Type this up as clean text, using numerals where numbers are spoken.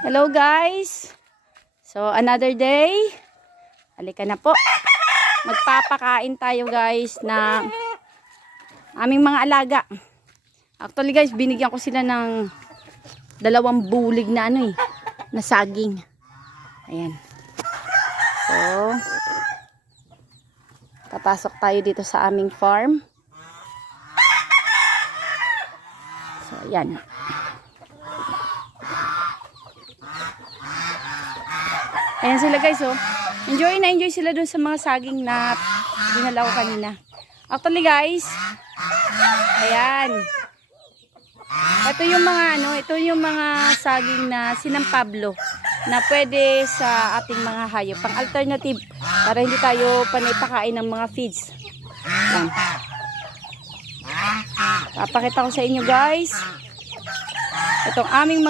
Hello guys. So another day. Halika na po. Magpapakain tayo guys na aming mga alaga. Actually guys, binigyan ko sila ng 2 bulig na na saging. Ayan. So papasok tayo dito sa aming farm. So ayan. Ayan sila guys, oh. Enjoy sila dun sa mga saging na dinala ko kanina. Actually guys, ayan. Ito yung mga saging na Sinang Pablo na pwede sa ating mga hayop. Pang alternative para hindi tayo panipakain ng mga feeds. Ayan. Papakita ko sa inyo guys. Itong aming